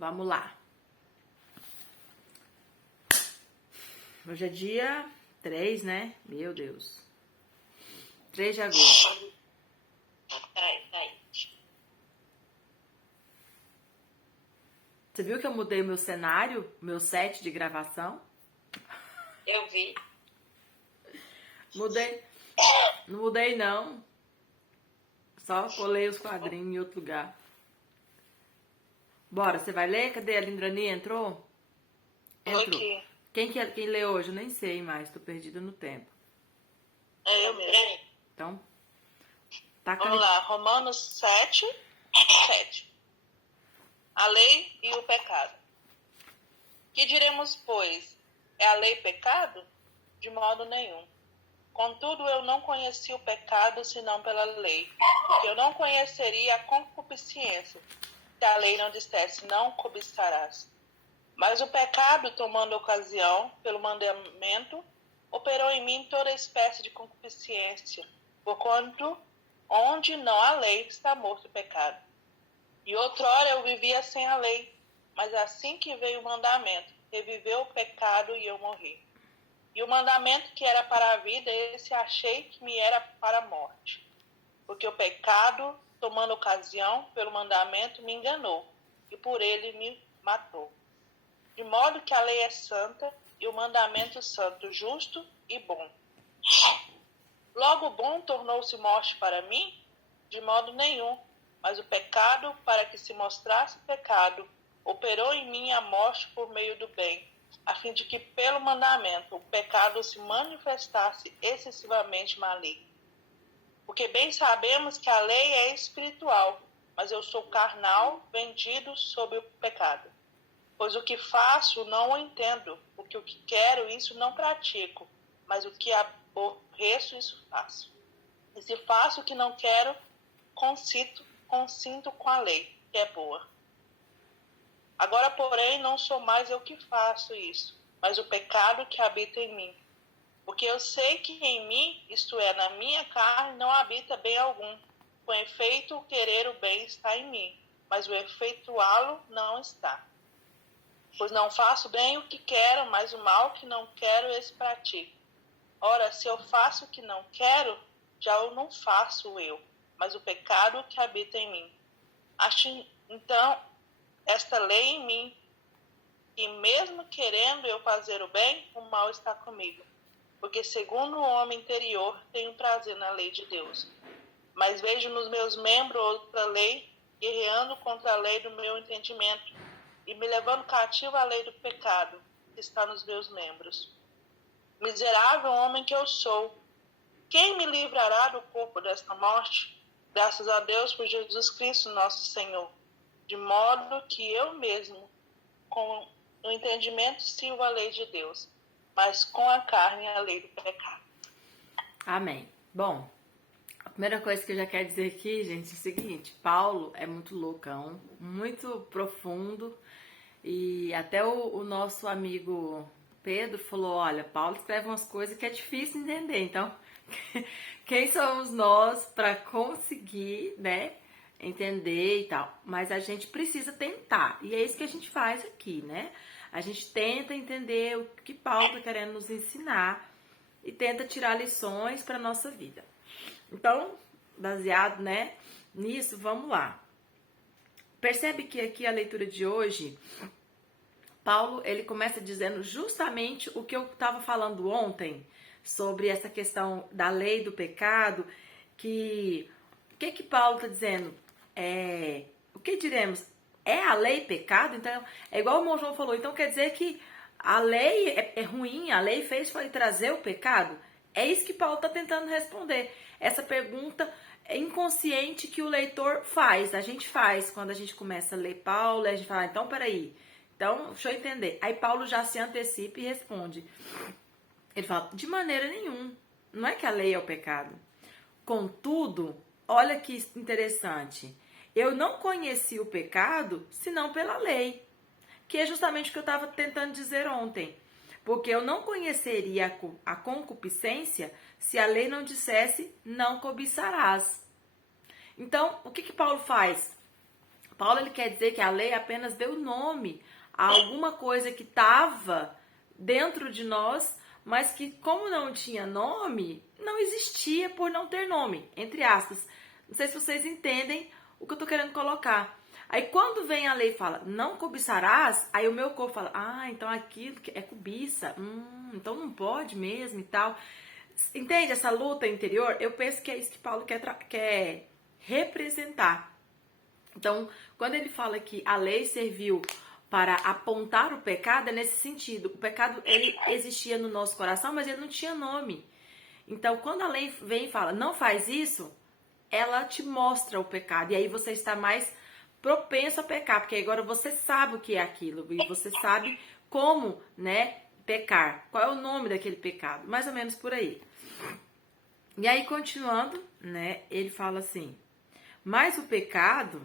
Vamos lá. Hoje é dia 3, né? Meu Deus. 3 de agosto. Peraí. Você viu que eu mudei o meu cenário, meu set de gravação? Eu vi. Mudei. Não mudei, não. Só colei os quadrinhos em outro lugar. Bora, você vai ler? Cadê a Lindrani? Entrou? Entrou. Aqui. Quem lê hoje? Eu nem sei mais. Tô perdida no tempo. É eu mesmo. Então, taca Vamos lá. Romanos 7. A lei e o pecado. Que diremos, pois? É a lei pecado? De modo nenhum. Contudo, eu não conheci o pecado senão pela lei, porque eu não conheceria a concupiscência, se a lei não dissesse, não cobiçarás. Mas o pecado, tomando ocasião pelo mandamento, operou em mim toda espécie de concupiscência, porquanto, onde não há lei, está morto o pecado. E outrora eu vivia sem a lei, mas assim que veio o mandamento, reviveu o pecado e eu morri. E o mandamento que era para a vida, esse achei que me era para a morte. Porque o pecado, tomando ocasião pelo mandamento, me enganou, e por ele me matou. De modo que a lei é santa, e o mandamento santo, justo e bom. Logo o bom tornou-se morte para mim? De modo nenhum. Mas o pecado, para que se mostrasse pecado, operou em mim a morte por meio do bem, a fim de que pelo mandamento o pecado se manifestasse excessivamente maligno. Porque bem sabemos que a lei é espiritual, mas eu sou carnal, vendido sob o pecado. Pois o que faço não o entendo, porque o que quero isso não pratico, mas o que aborreço isso faço. E se faço o que não quero, consinto com a lei, que é boa. Agora, porém, não sou mais eu que faço isso, mas o pecado que habita em mim. Porque eu sei que em mim, isto é, na minha carne, não habita bem algum. Com efeito, o querer o bem está em mim, mas o efetuá-lo não está. Pois não faço bem o que quero, mas o mal que não quero, esse pratico. Ora, se eu faço o que não quero, já o não faço eu, mas o pecado que habita em mim. Acho, então, esta lei em mim, que mesmo querendo eu fazer o bem, o mal está comigo. Porque segundo o homem interior, tenho prazer na lei de Deus. Mas vejo nos meus membros outra lei, guerreando contra a lei do meu entendimento, e me levando cativo à lei do pecado, que está nos meus membros. Miserável homem que eu sou, quem me livrará do corpo desta morte? Graças a Deus por Jesus Cristo, nosso Senhor. De modo que eu mesmo, com o entendimento, sirvo a lei de Deus, mas com a carne a lei do pecado. Amém. Bom, a primeira coisa que eu já quero dizer aqui, gente, é o seguinte: Paulo é muito loucão, muito profundo, e até o nosso amigo Pedro falou: olha, Paulo escreve umas coisas que é difícil entender, então quem somos nós para conseguir, né, entender e tal? Mas a gente precisa tentar, e é isso que a gente faz aqui, né? A gente tenta entender o que Paulo está querendo nos ensinar e tenta tirar lições para nossa vida. Então, baseado, né, nisso, vamos lá. Percebe que aqui a leitura de hoje, Paulo, ele começa dizendo justamente o que eu estava falando ontem sobre essa questão da lei do pecado, que o que Paulo está dizendo? O que diremos? É a lei pecado? Então, é igual o irmão João falou, então quer dizer que a lei é ruim, a lei fez foi trazer o pecado? É isso que Paulo está tentando responder. Essa pergunta inconsciente que o leitor faz, a gente faz quando a gente começa a ler Paulo, a gente fala, então peraí, então deixa eu entender. Aí Paulo já se antecipa e responde. Ele fala, de maneira nenhuma, não é que a lei é o pecado. Contudo, olha que interessante, eu não conheci o pecado senão pela lei, que é justamente o que eu estava tentando dizer ontem. Porque eu não conheceria a concupiscência se a lei não dissesse não cobiçarás. Então, o que Paulo faz? Paulo ele quer dizer que a lei apenas deu nome a alguma coisa que estava dentro de nós, mas que como não tinha nome, não existia por não ter nome, entre aspas. Não sei se vocês entendem o que eu tô querendo colocar. Aí quando vem a lei e fala, não cobiçarás, aí o meu corpo fala, então aquilo que é cobiça, então não pode mesmo e tal. Entende essa luta interior? Eu penso que é isso que Paulo quer representar. Então, quando ele fala que a lei serviu para apontar o pecado, é nesse sentido. O pecado, ele existia no nosso coração, mas ele não tinha nome. Então, quando a lei vem e fala, não faz isso, ela te mostra o pecado. E aí você está mais propenso a pecar, porque agora você sabe o que é aquilo. E você sabe como, né, pecar. Qual é o nome daquele pecado? Mais ou menos por aí. E aí, continuando, né, ele fala assim, mas o pecado,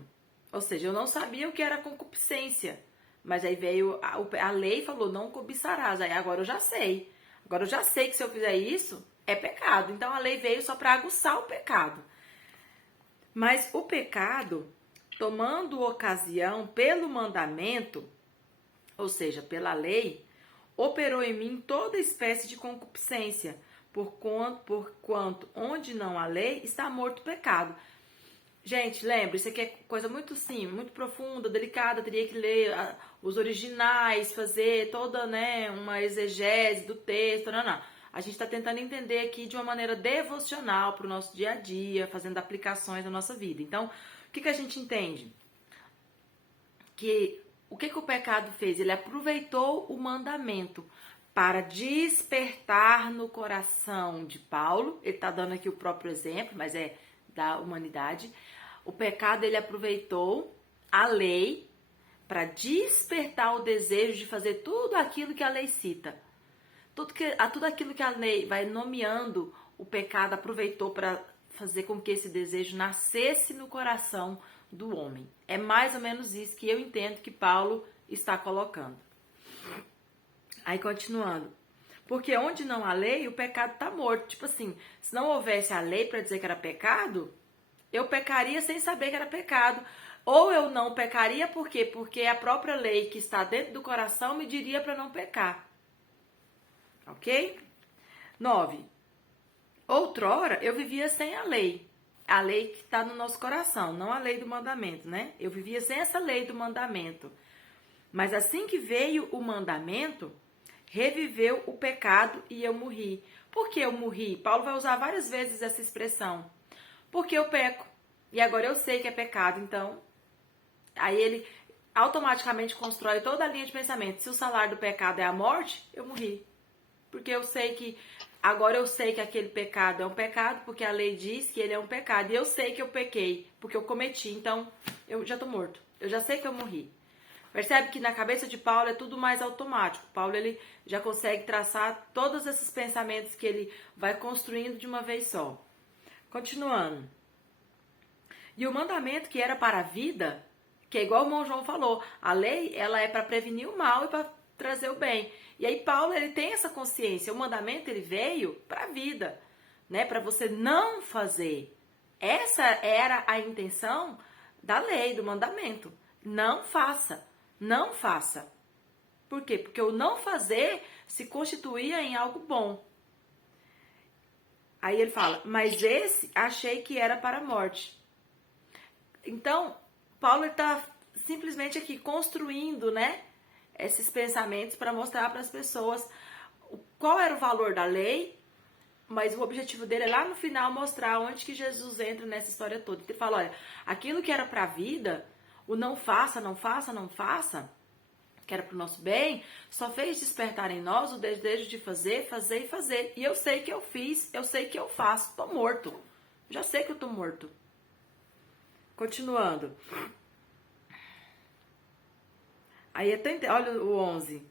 ou seja, eu não sabia o que era concupiscência, mas aí veio a lei e falou, não cobiçarás, aí agora eu já sei. Agora eu já sei que se eu fizer isso, é pecado. Então a lei veio só para aguçar o pecado. Mas o pecado, tomando ocasião pelo mandamento, ou seja, pela lei, operou em mim toda espécie de concupiscência, porquanto onde não há lei, está morto o pecado. Gente, lembre, isso aqui é coisa muito simples, muito profunda, delicada, teria que ler os originais, fazer toda, né, uma exegese do texto, não. A gente está tentando entender aqui de uma maneira devocional para o nosso dia a dia, fazendo aplicações na nossa vida. Então, o que a gente entende? Que o que o pecado fez? Ele aproveitou o mandamento para despertar no coração de Paulo. Ele está dando aqui o próprio exemplo, mas é da humanidade. O pecado, ele aproveitou a lei para despertar o desejo de fazer tudo aquilo que a lei cita. Tudo aquilo que a lei vai nomeando, o pecado aproveitou para fazer com que esse desejo nascesse no coração do homem. É mais ou menos isso que eu entendo que Paulo está colocando. Aí, continuando. Porque onde não há lei, o pecado está morto. Tipo assim, se não houvesse a lei para dizer que era pecado, eu pecaria sem saber que era pecado. Ou eu não pecaria, por quê? Porque a própria lei que está dentro do coração me diria para não pecar. Ok? 9. Outrora, eu vivia sem a lei. A lei que está no nosso coração, não a lei do mandamento, né? Eu vivia sem essa lei do mandamento. Mas assim que veio o mandamento, reviveu o pecado e eu morri. Por que eu morri? Paulo vai usar várias vezes essa expressão. Porque eu peco. E agora eu sei que é pecado, então... Aí ele automaticamente constrói toda a linha de pensamento. Se o salário do pecado é a morte, eu morri. Porque eu sei que... Agora eu sei que aquele pecado é um pecado, porque a lei diz que ele é um pecado. E eu sei que eu pequei, porque eu cometi. Então, eu já tô morto. Eu já sei que eu morri. Percebe que na cabeça de Paulo é tudo mais automático. Paulo, ele já consegue traçar todos esses pensamentos que ele vai construindo de uma vez só. Continuando. E o mandamento que era para a vida, que é igual o irmão João falou, a lei, ela é para prevenir o mal e para trazer o bem. E aí Paulo, ele tem essa consciência. O mandamento, ele veio para a vida, né? Para você não fazer. Essa era a intenção da lei, do mandamento. Não faça. Não faça. Por quê? Porque o não fazer se constituía em algo bom. Aí ele fala, mas esse achei que era para a morte. Então, Paulo está simplesmente aqui construindo, né, esses pensamentos para mostrar para as pessoas qual era o valor da lei, mas o objetivo dele é lá no final mostrar onde que Jesus entra nessa história toda. Ele fala, olha, aquilo que era para a vida, o não faça, não faça, não faça, que era para o nosso bem, só fez despertar em nós o desejo de fazer, fazer e fazer. E eu sei que eu fiz, eu sei que eu faço, tô morto. Já sei que eu tô morto. Continuando. Aí até, olha o 11.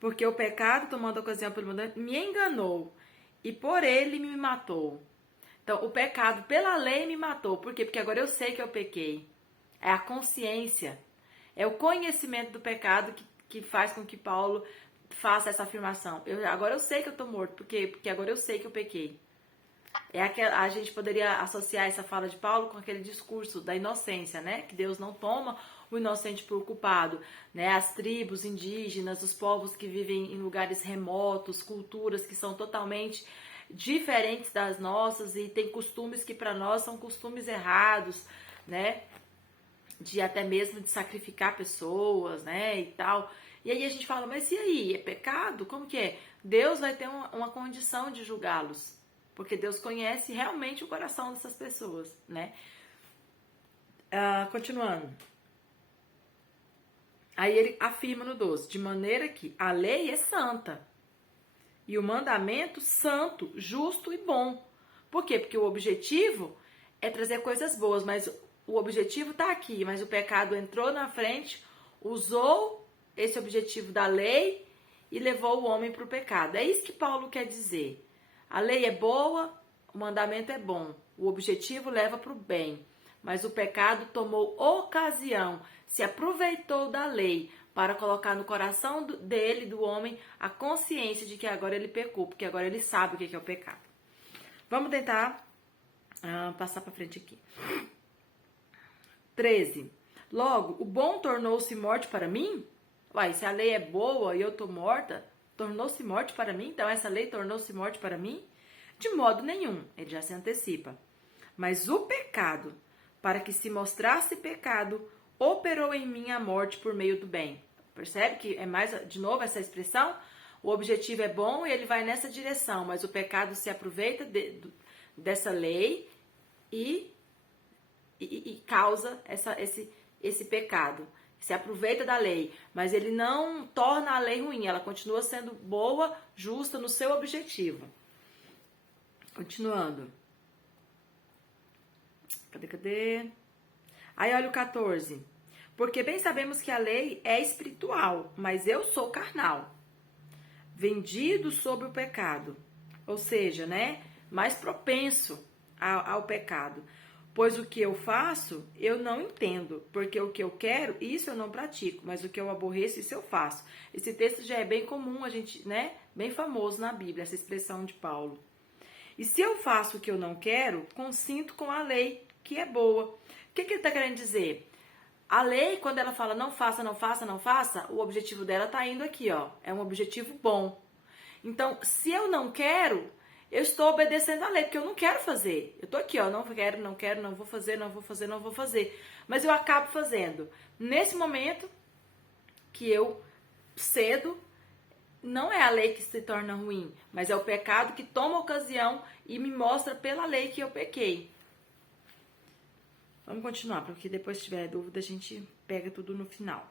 Porque o pecado, tomando ocasião pelo mandamento, me enganou e por ele me matou. Então, o pecado pela lei me matou. Por quê? Porque agora eu sei que eu pequei. É a consciência. É o conhecimento do pecado que faz com que Paulo faça essa afirmação. Agora eu sei que eu tô morto. Por quê? Porque agora eu sei que eu pequei. A gente poderia associar essa fala de Paulo com aquele discurso da inocência, né? Que Deus não toma o inocente por culpado, né? As tribos indígenas, os povos que vivem em lugares remotos, culturas que são totalmente diferentes das nossas e tem costumes que para nós são costumes errados, né? De até mesmo de sacrificar pessoas, né? E tal. E aí a gente fala, mas e aí? É pecado? Como que é? Deus vai ter uma condição de julgá-los, porque Deus conhece realmente o coração dessas pessoas, né? Continuando. Aí ele afirma no 12, de maneira que a lei é santa e o mandamento santo, justo e bom. Por quê? Porque o objetivo é trazer coisas boas, mas o objetivo está aqui, mas o pecado entrou na frente, usou esse objetivo da lei e levou o homem para o pecado. É isso que Paulo quer dizer. A lei é boa, o mandamento é bom, o objetivo leva para o bem, mas o pecado tomou ocasião, se aproveitou da lei para colocar no coração dele, do homem, a consciência de que agora ele pecou, porque agora ele sabe o que é o pecado. Vamos tentar passar para frente aqui. 13. Logo, o bom tornou-se morte para mim? Uai, se a lei é boa e eu estou morta, tornou-se morte para mim? Então essa lei tornou-se morte para mim? De modo nenhum, ele já se antecipa. Mas o pecado, para que se mostrasse pecado, operou em mim a morte por meio do bem. Percebe que é mais, de novo, essa expressão? O objetivo é bom e ele vai nessa direção, mas o pecado se aproveita dessa lei e causa esse pecado. Se aproveita da lei, mas ele não torna a lei ruim, ela continua sendo boa, justa no seu objetivo. Continuando. Cadê? Aí olha o 14. Porque bem sabemos que a lei é espiritual, mas eu sou carnal, vendido sob o pecado. Ou seja, né, mais propenso ao pecado. Pois o que eu faço, eu não entendo, porque o que eu quero, isso eu não pratico, mas o que eu aborreço, isso eu faço. Esse texto já é bem comum, a gente, né, bem famoso na Bíblia, essa expressão de Paulo. E se eu faço o que eu não quero, consinto com a lei, que é boa. O que ele está querendo dizer? A lei, quando ela fala não faça, não faça, não faça, o objetivo dela está indo aqui, ó. É um objetivo bom. Então, se eu não quero, eu estou obedecendo a lei, porque eu não quero fazer. Eu estou aqui, ó, não quero, não vou fazer. Mas eu acabo fazendo. Nesse momento que eu cedo, não é a lei que se torna ruim, mas é o pecado que toma ocasião e me mostra pela lei que eu pequei. Vamos continuar, porque depois, se tiver dúvida, a gente pega tudo no final.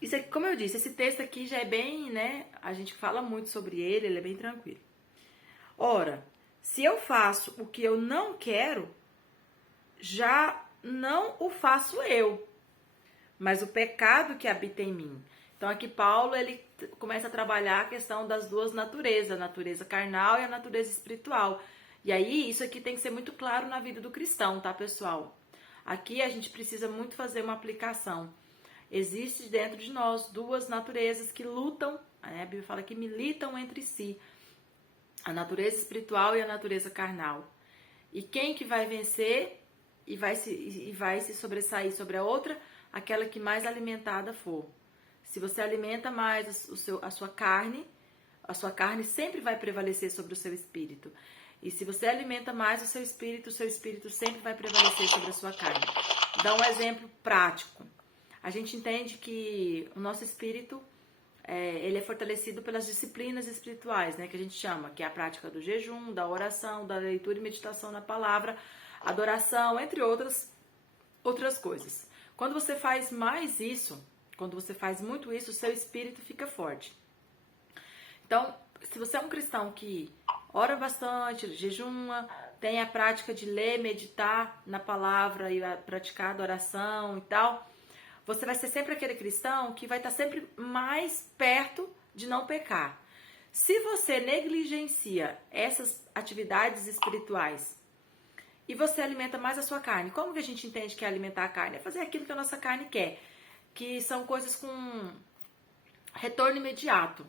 Isso aqui, como eu disse, esse texto aqui já é bem, né? A gente fala muito sobre ele é bem tranquilo. Ora, se eu faço o que eu não quero, já não o faço eu, mas o pecado que habita em mim. Então aqui Paulo, ele começa a trabalhar a questão das duas naturezas, a natureza carnal e a natureza espiritual. E aí, isso aqui tem que ser muito claro na vida do cristão, tá, pessoal? Aqui a gente precisa muito fazer uma aplicação. Existe dentro de nós duas naturezas que lutam, a Bíblia fala que militam entre si. A natureza espiritual e a natureza carnal. E quem que vai vencer e vai se sobressair sobre a outra? Aquela que mais alimentada for. Se você alimenta mais a sua carne sempre vai prevalecer sobre o seu espírito. E se você alimenta mais o seu espírito sempre vai prevalecer sobre a sua carne. Dá um exemplo prático. A gente entende que o nosso espírito, ele é fortalecido pelas disciplinas espirituais, né, que a gente chama, que é a prática do jejum, da oração, da leitura e meditação na palavra, adoração, entre outras coisas. Quando você faz mais isso, quando você faz muito isso, o seu espírito fica forte. Então, se você é um cristão que ora bastante, jejuma, tem a prática de ler, meditar na palavra e praticar adoração e tal, você vai ser sempre aquele cristão que vai estar sempre mais perto de não pecar. Se você negligencia essas atividades espirituais e você alimenta mais a sua carne, como que a gente entende que é alimentar a carne? É fazer aquilo que a nossa carne quer, que são coisas com retorno imediato,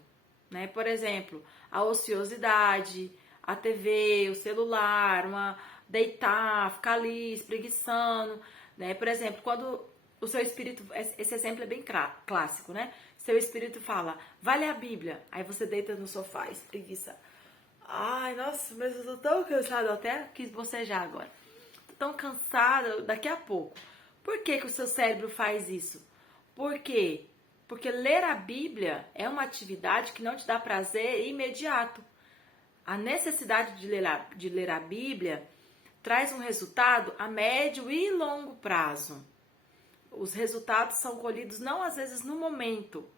né? Por exemplo, a ociosidade, a TV, o celular, deitar, ficar ali espreguiçando, né? Por exemplo, quando o seu espírito, esse exemplo é bem clássico, né? Seu espírito fala, vai ler a Bíblia. Aí você deita no sofá, espreguiça. Ai, nossa, mas eu tô tão cansada, eu até quis bocejar agora. Tô tão cansada, daqui a pouco. Por que que o seu cérebro faz isso? Por quê? Porque ler a Bíblia é uma atividade que não te dá prazer imediato. A necessidade de ler a Bíblia traz um resultado a médio e longo prazo. Os resultados são colhidos não às vezes no momento,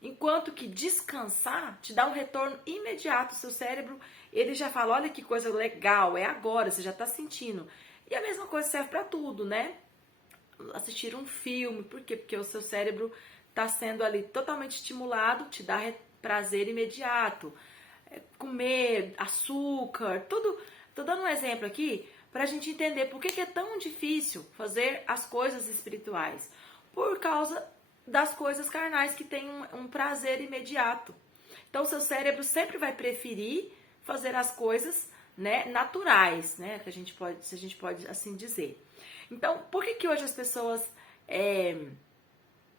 enquanto que descansar te dá um retorno imediato. O seu cérebro, ele já fala, olha que coisa legal, é agora, você já está sentindo. E a mesma coisa serve para tudo, né? Assistir um filme, por quê? Porque o seu cérebro está sendo ali totalmente estimulado, te dá prazer imediato. Comer, açúcar, tudo. Tô dando um exemplo aqui para a gente entender por que é tão difícil fazer as coisas espirituais. Por causa das coisas carnais que têm um prazer imediato. Então, o seu cérebro sempre vai preferir fazer as coisas, né, naturais, né, que se a gente pode assim dizer. Então, por que hoje as pessoas,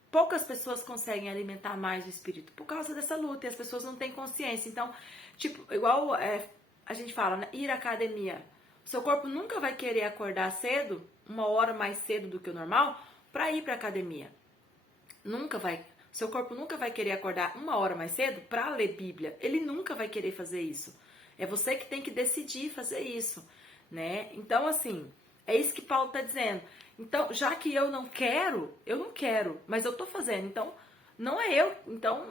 poucas pessoas conseguem alimentar mais o espírito? Por causa dessa luta, e as pessoas não têm consciência. Então, tipo, igual a gente fala, né, ir à academia. O seu corpo nunca vai querer acordar cedo, 1 hora mais cedo do que o normal, para ir para a academia. Seu corpo nunca vai querer acordar 1 hora mais cedo para ler Bíblia. Ele nunca vai querer fazer isso. É você que tem que decidir fazer isso, né? Então, assim, é isso que Paulo está dizendo. Então, já que eu não quero, mas eu estou fazendo. Então, não é eu. Então,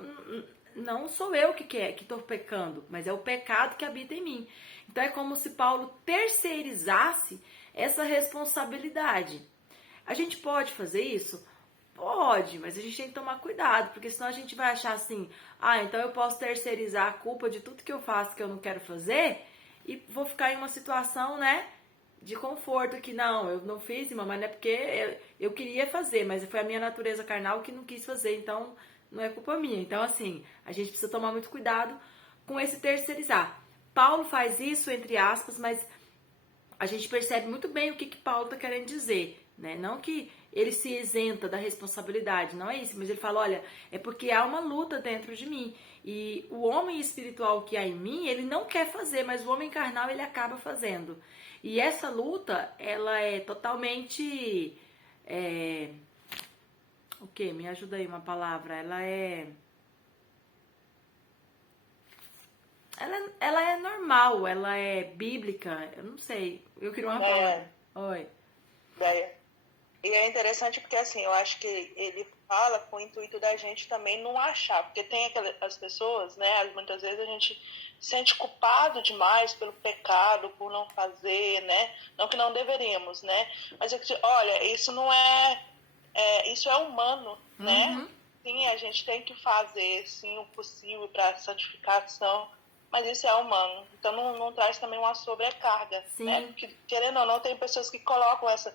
não sou eu que estou pecando, mas é o pecado que habita em mim. Então, é como se Paulo terceirizasse essa responsabilidade. A gente pode fazer isso? Pode, mas a gente tem que tomar cuidado, porque senão a gente vai achar assim, então eu posso terceirizar a culpa de tudo que eu faço que eu não quero fazer e vou ficar em uma situação, né, de conforto, que não, eu não fiz, mas não é porque eu queria fazer, mas foi a minha natureza carnal que não quis fazer, então não é culpa minha. Então, assim, a gente precisa tomar muito cuidado com esse terceirizar. Paulo faz isso, entre aspas, mas a gente percebe muito bem o que Paulo está querendo dizer, né? Não que ele se isenta da responsabilidade, não é isso, mas ele fala, olha, é porque há uma luta dentro de mim, e o homem espiritual que há em mim, ele não quer fazer, mas o homem carnal, ele acaba fazendo. E essa luta, ela é totalmente, o que? Me ajuda aí uma palavra, ela é normal, ela é bíblica, eu não sei, eu queria uma palavra. Oi. E é interessante porque, assim, eu acho que ele fala com o intuito da gente também não achar, porque tem as pessoas, né, muitas vezes a gente se sente culpado demais pelo pecado, por não fazer, né, não que não deveríamos, né, mas olha, isso não isso é humano, né, sim, a gente tem que fazer, sim, o possível para a santificação, mas isso é humano, então não traz também uma sobrecarga, sim, né, porque, querendo ou não, tem pessoas que colocam essa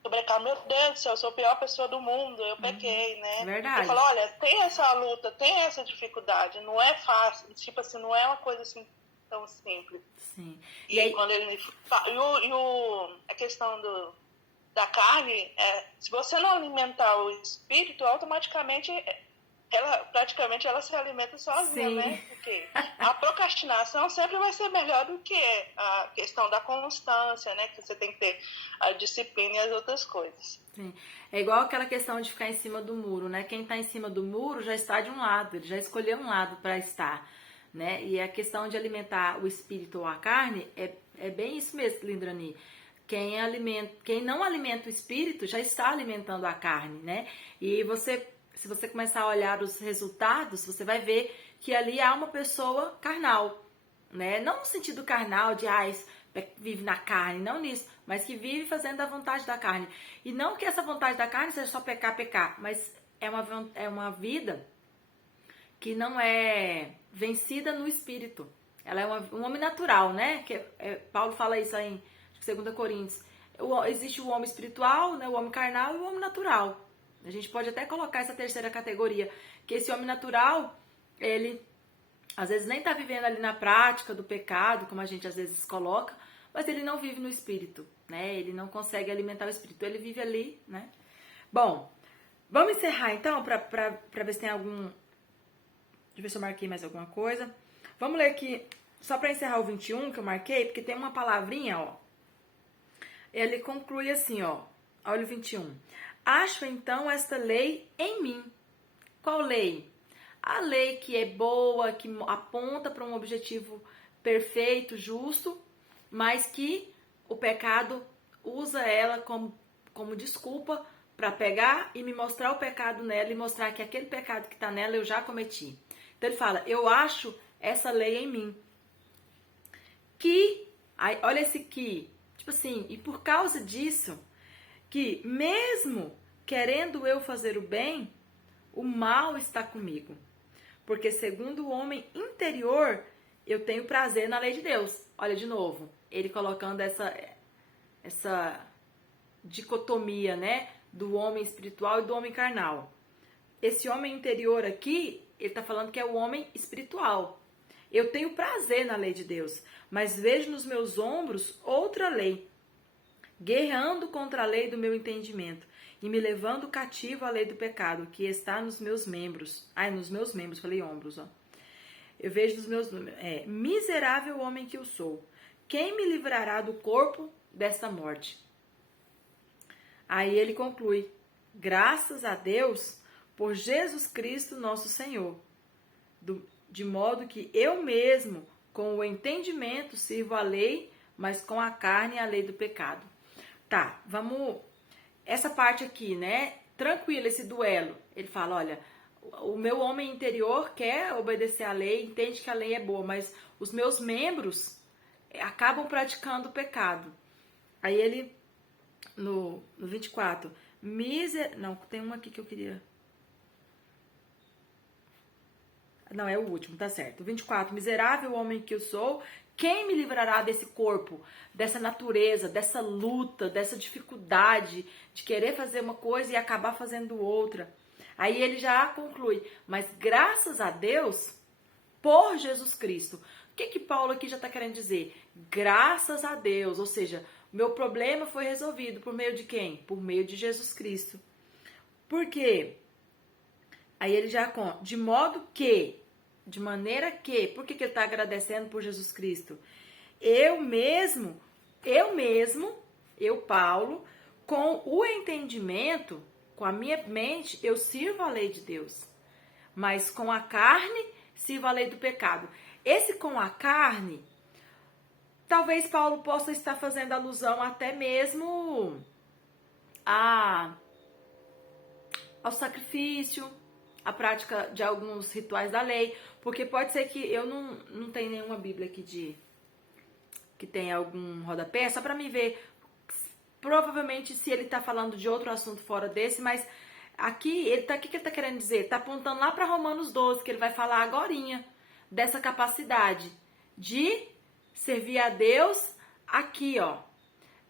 sobrecarga, meu Deus do céu, eu sou a pior pessoa do mundo, eu pequei, né? Verdade. Eu falo, olha, tem essa luta, tem essa dificuldade, não é fácil, tipo assim, não é uma coisa assim tão simples. Sim. E aí, quando ele a questão da carne, se você não alimentar o espírito, automaticamente praticamente ela se alimenta sozinha, né? Porque a procrastinação sempre vai ser melhor do que a questão da constância, né? Que você tem que ter a disciplina e as outras coisas. Sim. É igual aquela questão de ficar em cima do muro, né? Quem está em cima do muro já está de um lado, ele já escolheu um lado para estar, né? E a questão de alimentar o espírito ou a carne é bem isso mesmo, Lindrani. Quem não alimenta o espírito já está alimentando a carne, né? E se você começar a olhar os resultados, você vai ver que ali há uma pessoa carnal, né? Não no sentido carnal de vive na carne, não nisso, mas que vive fazendo a vontade da carne. E não que essa vontade da carne seja só pecar, mas é uma vida que não é vencida no espírito. Ela é um homem natural, né? Paulo fala isso aí em 2 Coríntios. Existe o homem espiritual, né? O homem carnal e o homem natural. A gente pode até colocar essa terceira categoria, que esse homem natural, ele às vezes nem está vivendo ali na prática do pecado, como a gente às vezes coloca, mas ele não vive no espírito, né? Ele não consegue alimentar o espírito, ele vive ali, né? Bom, Vamos encerrar então, para ver se tem algum... Deixa eu ver se eu marquei mais alguma coisa. Vamos ler aqui, só para encerrar o 21 que eu marquei, porque tem uma palavrinha, ó. Ele conclui assim, ó. Olha o 21. Acho então esta lei em mim. Qual lei? A lei que é boa, que aponta para um objetivo perfeito, justo, mas que o pecado usa ela como desculpa para pegar e me mostrar o pecado nela e mostrar que aquele pecado que está nela eu já cometi. Então ele fala, eu acho essa lei em mim. Que, aí, olha esse que, tipo assim, e por causa disso, que mesmo querendo eu fazer o bem, o mal está comigo. Porque segundo o homem interior, eu tenho prazer na lei de Deus. Olha de novo, ele colocando essa dicotomia, né, do homem espiritual e do homem carnal. Esse homem interior aqui, ele está falando que é o homem espiritual. Eu tenho prazer na lei de Deus, mas vejo nos meus ombros outra lei, guerreando contra a lei do meu entendimento e me levando cativo à lei do pecado, que está nos meus membros. Ai, nos meus membros, falei ombros, ó. Eu vejo nos meus... miserável homem que eu sou. Quem me livrará do corpo desta morte? Aí ele conclui, graças a Deus por Jesus Cristo nosso Senhor, de modo que eu mesmo, com o entendimento, sirvo a lei, mas com a carne a lei do pecado. Tá, vamos... Essa parte aqui, né? Tranquilo, esse duelo. Ele fala, olha, o meu homem interior quer obedecer à lei, entende que a lei é boa, mas os meus membros acabam praticando o pecado. Aí ele, no 24, não, tem uma aqui que eu queria... Não, é o último, tá certo. 24, miserável homem que eu sou, quem me livrará desse corpo, dessa natureza, dessa luta, dessa dificuldade de querer fazer uma coisa e acabar fazendo outra? Aí ele já conclui, mas graças a Deus, por Jesus Cristo. O que Paulo aqui já está querendo dizer? Graças a Deus, ou seja, meu problema foi resolvido por meio de quem? Por meio de Jesus Cristo. Por quê? Aí ele já conta, de maneira que, por que ele está agradecendo por Jesus Cristo? Eu mesmo, Paulo, com o entendimento, com a minha mente, eu sirvo a lei de Deus. Mas com a carne, sirvo a lei do pecado. Esse com a carne, talvez Paulo possa estar fazendo alusão até mesmo ao sacrifício, a prática de alguns rituais da lei, porque pode ser que eu não tenho nenhuma Bíblia aqui que tenha algum rodapé, só para me ver, provavelmente se ele está falando de outro assunto fora desse, mas aqui, o que ele está querendo dizer? Está apontando lá para Romanos 12, que ele vai falar agorinha, dessa capacidade de servir a Deus aqui, ó,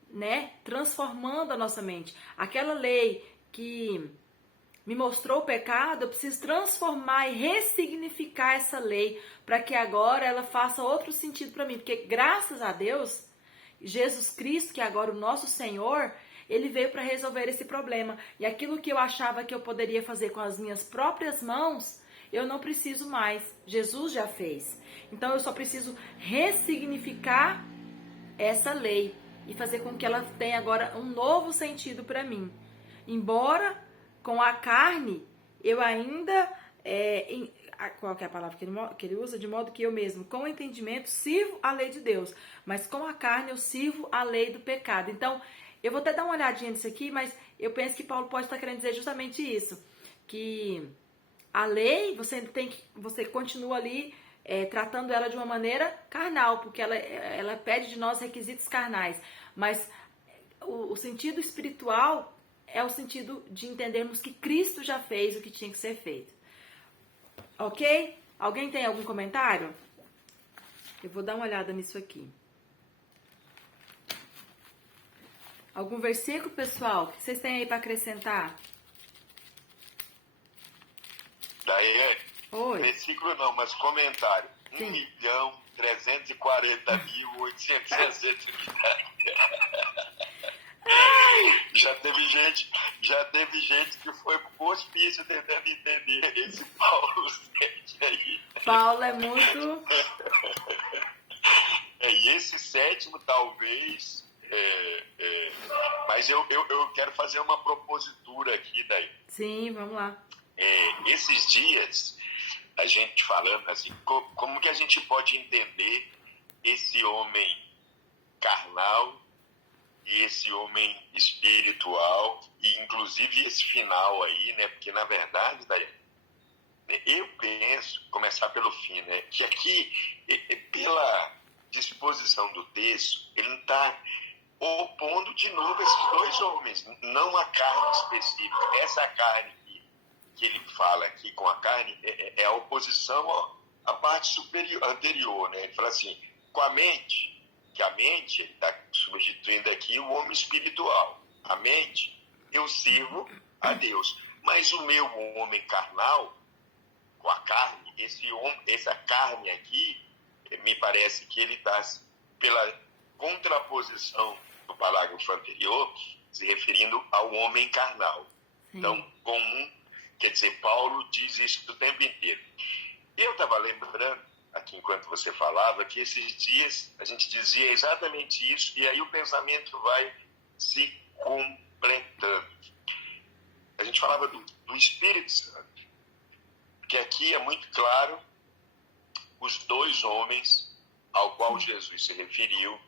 né, transformando a nossa mente. Aquela lei que me mostrou o pecado, eu preciso transformar e ressignificar essa lei para que agora ela faça outro sentido para mim. Porque graças a Deus, Jesus Cristo, que é agora o nosso Senhor, ele veio para resolver esse problema. E aquilo que eu achava que eu poderia fazer com as minhas próprias mãos, eu não preciso mais. Jesus já fez. Então eu só preciso ressignificar essa lei e fazer com que ela tenha agora um novo sentido para mim. Embora com a carne, eu ainda, qual que é a palavra que ele usa? De modo que eu mesmo, com o entendimento, sirvo a lei de Deus. Mas com a carne, eu sirvo a lei do pecado. Então, eu vou até dar uma olhadinha nisso aqui, mas eu penso que Paulo pode estar querendo dizer justamente isso. Que a lei, você continua ali tratando ela de uma maneira carnal, porque ela pede de nós requisitos carnais. Mas o sentido espiritual é o sentido de entendermos que Cristo já fez o que tinha que ser feito. Ok? Alguém tem algum comentário? Eu vou dar uma olhada nisso aqui. Algum versículo, pessoal, que vocês têm aí para acrescentar? Daiane, Oi. versículo não, mas comentário. Sim. 1.340.860 unidades. Já teve gente que foi pro hospício tentando entender esse Paulo 7 aí. Paulo é muito... E esse sétimo, talvez... mas eu quero fazer uma propositura aqui daí. Sim, vamos lá. Esses dias, a gente falando assim, como que a gente pode entender esse homem carnal e esse homem espiritual, e inclusive esse final aí, né? Porque na verdade, daí, eu penso, começar pelo fim, né? Que aqui, pela disposição do texto, ele não está opondo de novo esses dois homens, não a carne específica. Essa carne que ele fala aqui com a carne é a oposição à parte superior, anterior, né? Ele fala assim, com a mente, que a mente, ele está substituindo aqui o homem espiritual. A mente, eu sirvo a Deus. Mas o meu homem carnal, com a carne, essa carne aqui, me parece que ele está, pela contraposição do parágrafo anterior, se referindo ao homem carnal. Sim. Então, quer dizer, Paulo diz isso o tempo inteiro. Eu estava lembrando, aqui enquanto você falava, que esses dias a gente dizia exatamente isso, e aí o pensamento vai se completando. A gente falava do Espírito Santo, que aqui é muito claro os dois homens ao qual Jesus se referiu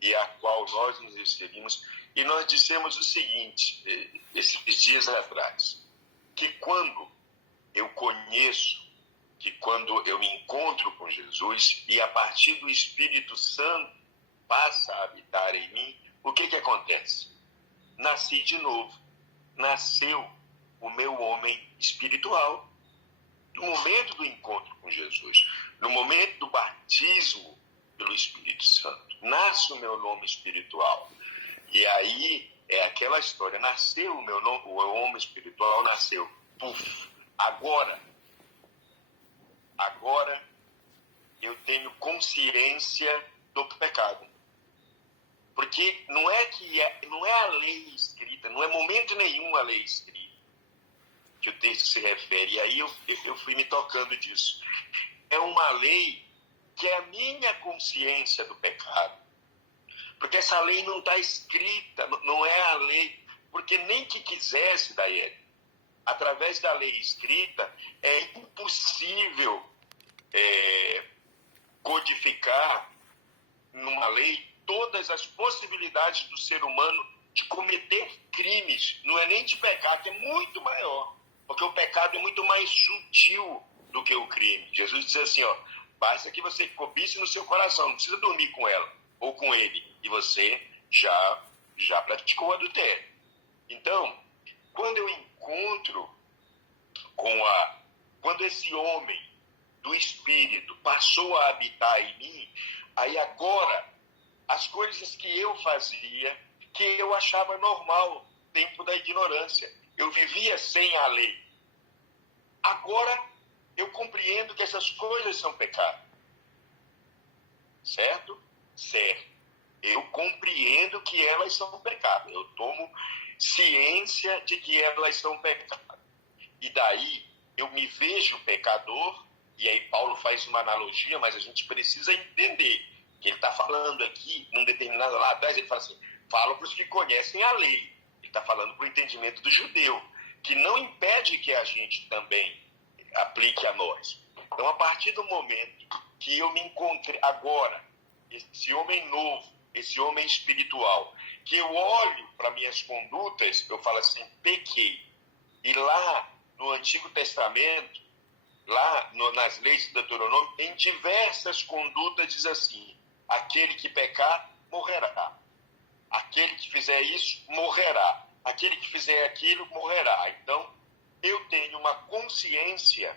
e a qual nós nos referimos, e nós dissemos o seguinte, esses dias atrás, que quando eu conheço, que quando eu me encontro com Jesus e a partir do Espírito Santo passa a habitar em mim, o que acontece? Nasci de novo, nasceu o meu homem espiritual. No momento do encontro com Jesus, no momento do batismo pelo Espírito Santo, nasce o meu nome espiritual. E aí é aquela história, nasceu o meu homem espiritual, nasceu. Puf, agora eu tenho consciência do pecado. Porque não é a lei escrita, não é momento nenhum a lei escrita que o texto se refere. E aí eu fui me tocando disso. É uma lei que é a minha consciência do pecado. Porque essa lei não está escrita, não é a lei. Porque nem que quisesse, Daiane, através da lei escrita, é impossível codificar numa lei todas as possibilidades do ser humano de cometer crimes. Não é nem de pecar, que é muito maior. Porque o pecado é muito mais sutil do que o crime. Jesus diz assim, basta que você cobice no seu coração, não precisa dormir com ela ou com ele, e você já praticou adultério. Então, quando eu encontro quando esse homem do Espírito passou a habitar em mim, aí agora as coisas que eu fazia, que eu achava normal, tempo da ignorância, eu vivia sem a lei. Agora eu compreendo que essas coisas são pecado. Certo? Certo. Eu compreendo que elas são pecado. Eu tomo ciência de que elas são pecado. E daí eu me vejo pecador, e aí Paulo faz uma analogia, mas a gente precisa entender que ele está falando aqui, num determinado lá atrás, ele fala assim, fala para os que conhecem a lei. Ele está falando para o entendimento do judeu, que não impede que a gente também aplique a nós. Então, a partir do momento que eu me encontrei agora, esse homem novo, esse homem espiritual, que eu olho para minhas condutas, eu falo assim, pequei. E lá no Antigo Testamento, lá nas leis do Deuteronômio, em diversas condutas diz assim, aquele que pecar, morrerá. Aquele que fizer isso, morrerá. Aquele que fizer aquilo, morrerá. Então, eu tenho uma consciência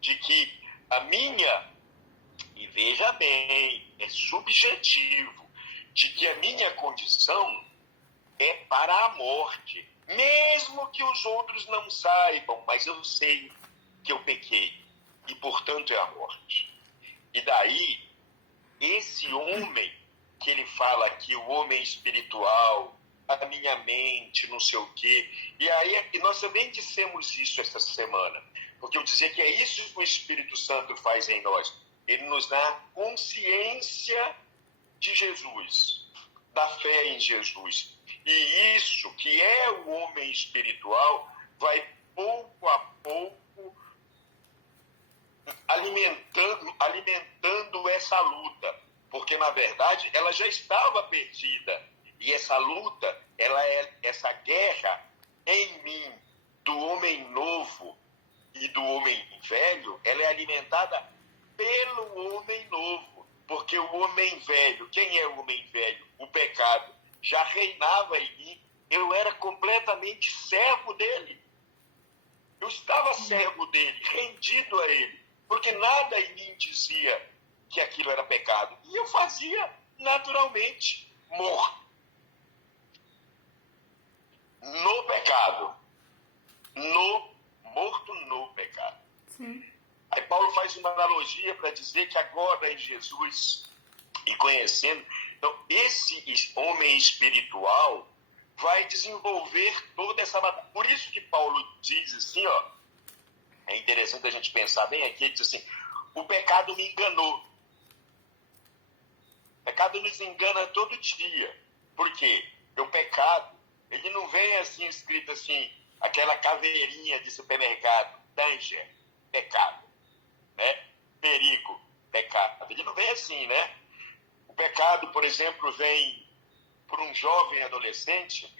de que a minha, e veja bem, é subjetivo, de que a minha condição é para a morte. Mesmo que os outros não saibam, mas eu sei que eu pequei. E, portanto, é a morte. E daí, esse homem que ele fala aqui, o homem espiritual, a minha mente, não sei o quê. E aí, e nós também dissemos isso essa semana, porque eu dizia que é isso que o Espírito Santo faz em nós. Ele nos dá a consciência de Jesus, da fé em Jesus. E isso, que é o homem espiritual, vai pouco a pouco alimentando essa luta, porque na verdade ela já estava perdida, e essa luta, essa guerra em mim do homem novo e do homem velho, ela é alimentada pelo homem novo, porque o homem velho, quem é o homem velho? O pecado já reinava em mim, eu era completamente servo dele. Eu estava servo dele, rendido a ele, porque nada em mim dizia que aquilo era pecado. E eu fazia naturalmente, morto no pecado. Morto no pecado. Sim. Aí Paulo faz uma analogia para dizer que agora em Jesus, e conhecendo, então esse homem espiritual vai desenvolver toda essa batalha. Por isso que Paulo diz assim, ó, é interessante a gente pensar bem aqui, ele diz assim, o pecado me enganou. O pecado nos engana todo dia. Por quê? Porque o pecado, ele não vem assim escrito assim, aquela caveirinha de supermercado, danger, pecado, né? Perigo, pecado. Ele não vem assim, né? O pecado, por exemplo, vem por um jovem adolescente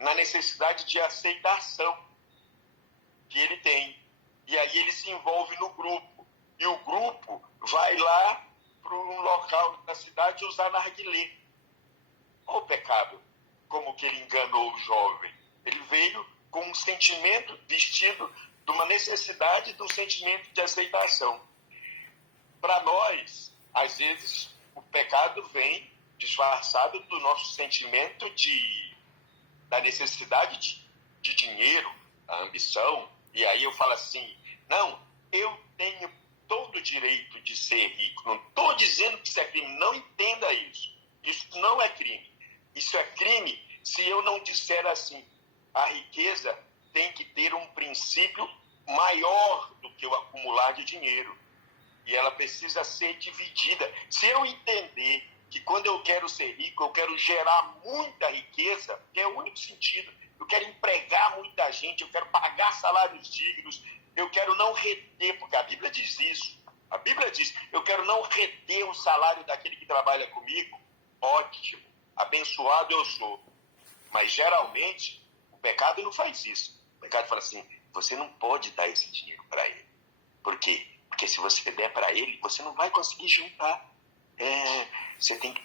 na necessidade de aceitação que ele tem. E aí ele se envolve no grupo. E o grupo vai lá para um local da cidade usar narguilé. Olha o pecado, como que ele enganou o jovem. Ele veio com um sentimento vestido de uma necessidade, de um sentimento de aceitação. Para nós, às vezes, o pecado vem disfarçado do nosso sentimento da necessidade de dinheiro, a ambição. E aí eu falo assim, não, eu tenho todo o direito de ser rico. Não estou dizendo que isso é crime, não entenda isso. Isso não é crime. Isso é crime se eu não disser assim, a riqueza tem que ter um princípio maior do que o acumular de dinheiro. E ela precisa ser dividida. Se eu entender que quando eu quero ser rico, eu quero gerar muita riqueza, que é o único sentido, eu quero empregar muita gente, eu quero pagar salários dignos, eu quero não reter, porque a Bíblia diz isso. A Bíblia diz, eu quero não reter o salário daquele que trabalha comigo. Ótimo, abençoado eu sou. Mas geralmente, o pecado não faz isso. O pecado fala assim, você não pode dar esse dinheiro para ele. Por quê? Porque se você der para ele, você não vai conseguir juntar. Você tem que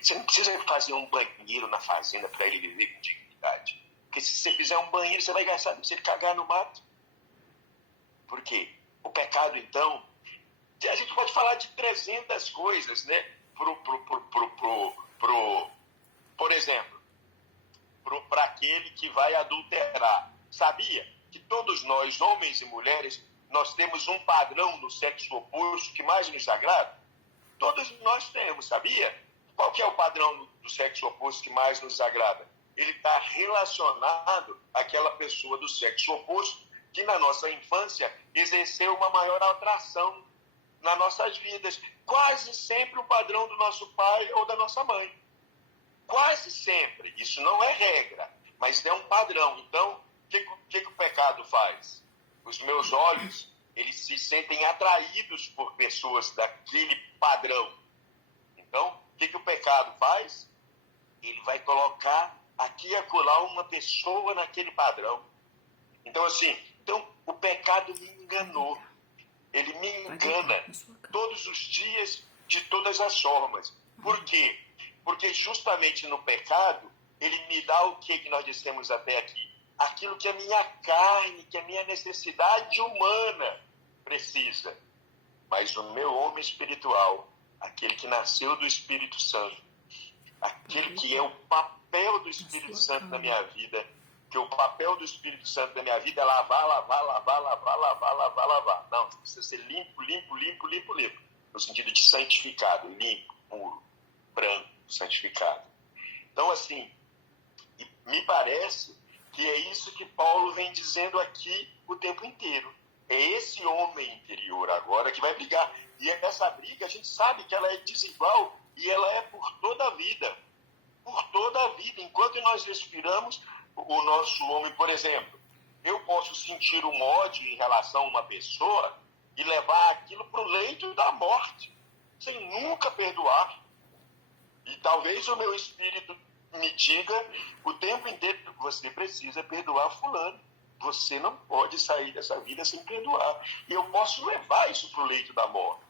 você não precisa fazer um banheiro na fazenda para ele viver com dignidade. Porque se você fizer um banheiro, você vai gastar se ele cagar no mato. Por quê? O pecado, então, a gente pode falar de 300 coisas, né? Por exemplo, para aquele que vai adulterar. Sabia que todos nós, homens e mulheres, nós temos um padrão no sexo oposto que mais nos agrada? Todos nós temos, sabia? Qual que é o padrão do sexo oposto que mais nos agrada? Ele está relacionado àquela pessoa do sexo oposto que na nossa infância exerceu uma maior atração nas nossas vidas. Quase sempre o padrão do nosso pai ou da nossa mãe. Quase sempre. Isso não é regra, mas é um padrão. Então, o que o pecado faz? Os meus olhos, eles se sentem atraídos por pessoas daquele padrão. Então, o que o pecado faz? Ele vai colocar aqui e acolá uma pessoa naquele padrão. Então, assim, o pecado me enganou. Ele me engana todos os dias, de todas as formas. Por quê? Porque justamente no pecado, ele me dá o que nós dissemos até aqui? Aquilo que a minha carne, que a minha necessidade humana precisa. Mas o meu homem espiritual, aquele que nasceu do Espírito Santo, aquele que é o papel do Espírito Santo na minha vida, que o papel do Espírito Santo na minha vida é lavar. Não, precisa ser limpo. No sentido de santificado, limpo, puro, branco, santificado. Então, assim, e me parece que é isso que Paulo vem dizendo aqui o tempo inteiro. É esse homem interior agora que vai brigar. E essa briga, a gente sabe que ela é desigual e ela é por toda a vida. Por toda a vida. Enquanto nós respiramos, o nosso homem, por exemplo, eu posso sentir um ódio em relação a uma pessoa e levar aquilo para o leito da morte, sem nunca perdoar. E talvez o meu espírito me diga o tempo inteiro que você precisa perdoar fulano. Você não pode sair dessa vida sem perdoar. E eu posso levar isso para o leito da morte.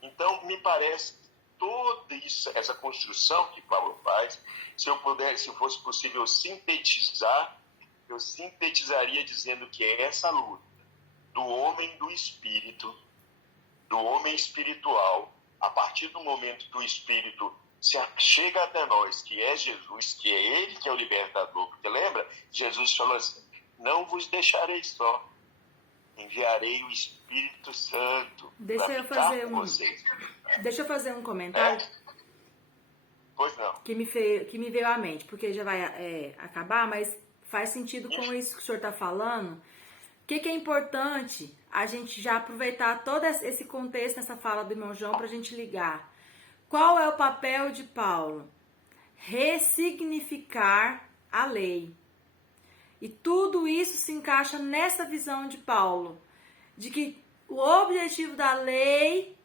Então, me parece que toda essa construção que Paulo faz, se fosse possível sintetizar, eu sintetizaria dizendo que é essa luta do homem do espírito, do homem espiritual, a partir do momento que o espírito se chega até nós, que é Jesus, que é ele que é o libertador. Porque lembra? Jesus falou assim, não vos deixarei só, enviarei o Espírito Santo para ficar com vocês. Deixa eu fazer um comentário. Pois não. Que me veio à mente, porque já vai acabar, mas faz sentido com isso que o senhor está falando. O que é importante a gente já aproveitar todo esse contexto nessa fala do irmão João para a gente ligar. Qual é o papel de Paulo? Ressignificar a lei. E tudo isso se encaixa nessa visão de Paulo, de que o objetivo da lei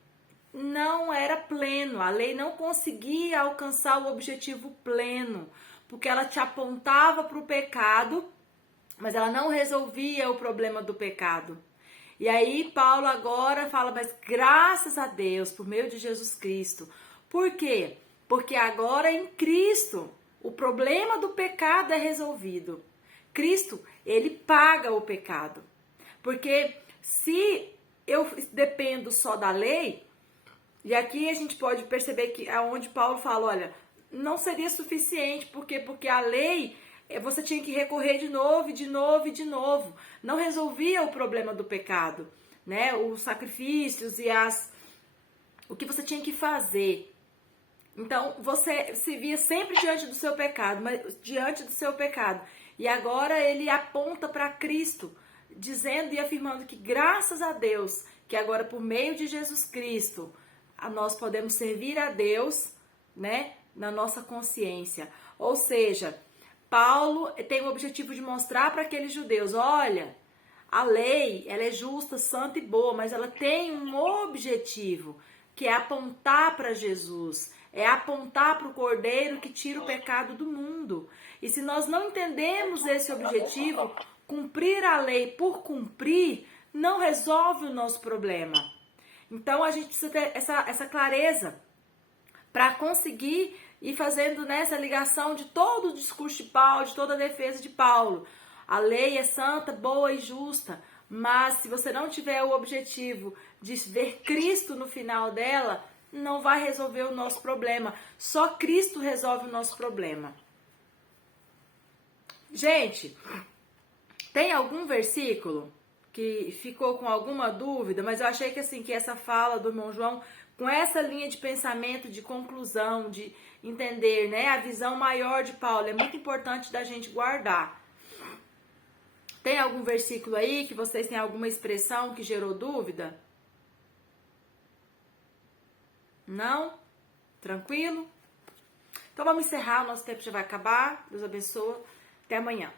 não era pleno, a lei não conseguia alcançar o objetivo pleno, porque ela te apontava para o pecado, mas ela não resolvia o problema do pecado. E aí Paulo agora fala, mas graças a Deus, por meio de Jesus Cristo. Por quê? Porque agora em Cristo o problema do pecado é resolvido. Cristo, ele paga o pecado. Porque se eu dependo só da lei, e aqui a gente pode perceber que é onde Paulo fala, olha, não seria suficiente, porque a lei, você tinha que recorrer de novo, de novo e de novo. Não resolvia o problema do pecado, né? Os sacrifícios e o que você tinha que fazer. Então, você se via sempre diante do seu pecado, E agora ele aponta para Cristo, dizendo e afirmando que graças a Deus, que agora por meio de Jesus Cristo, nós podemos servir a Deus, né, na nossa consciência. Ou seja, Paulo tem o objetivo de mostrar para aqueles judeus, olha, a lei, ela é justa, santa e boa, mas ela tem um objetivo, que é apontar para Jesus, é apontar para o Cordeiro que tira o pecado do mundo. E se nós não entendemos esse objetivo, cumprir a lei por cumprir não resolve o nosso problema. Então a gente precisa ter essa clareza para conseguir ir fazendo nessa ligação de todo o discurso de Paulo, de toda a defesa de Paulo. A lei é santa, boa e justa, mas se você não tiver o objetivo de ver Cristo no final dela, não vai resolver o nosso problema. Só Cristo resolve o nosso problema. Gente, tem algum versículo que ficou com alguma dúvida, mas eu achei que assim, que essa fala do irmão João, com essa linha de pensamento, de conclusão, de entender, né, a visão maior de Paulo, é muito importante da gente guardar. Tem algum versículo aí que vocês têm alguma expressão que gerou dúvida? Não? Tranquilo? Então vamos encerrar, o nosso tempo já vai acabar. Deus abençoe. Até amanhã.